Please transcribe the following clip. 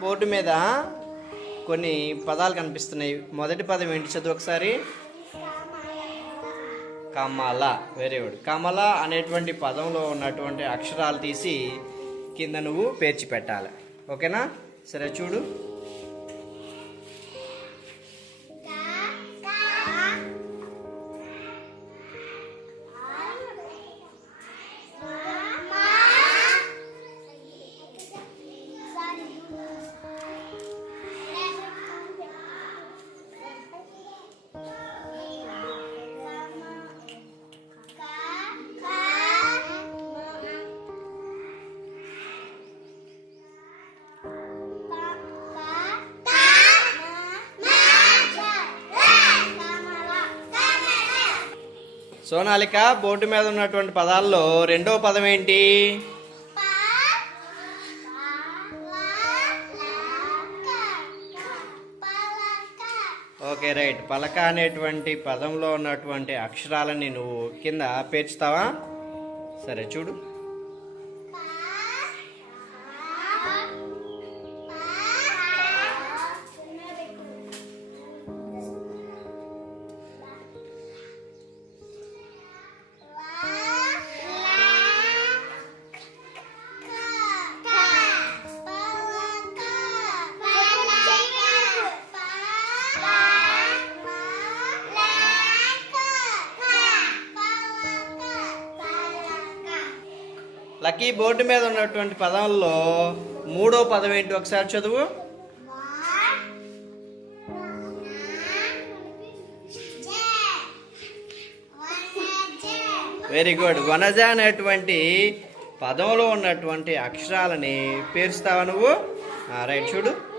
Board మీద కొన్ని పదాలు కనిపిస్తున్నాయి. మొదటి పదం ఏంటి, చదువు ఒకసారి. కమల. Very good. కమల అనేటువంటి పదంలో ఉన్నటువంటి అక్షరాలు తీసి కింద నువ్వు పేర్చి పెట్టాలి. ఓకేనా? సరే చూడు. సోనాలిక, బోర్డు మీద ఉన్నటువంటి పదాల్లో రెండవ పదం ఏంటి? Okay, right. పలక అనేటువంటి పదంలో ఉన్నటువంటి అక్షరాలని నువ్వు కింద పేర్చుతావా? సరే చూడు. లక్కీ, బోర్డు మీద ఉన్నటువంటి పదంలో మూడో పదం ఏంటి, ఒకసారి చదువు. Very good. వనజ అనేటువంటి పదంలో ఉన్నటువంటి అక్షరాలని పేరుస్తావా నువ్వు? రైట్, చూడు.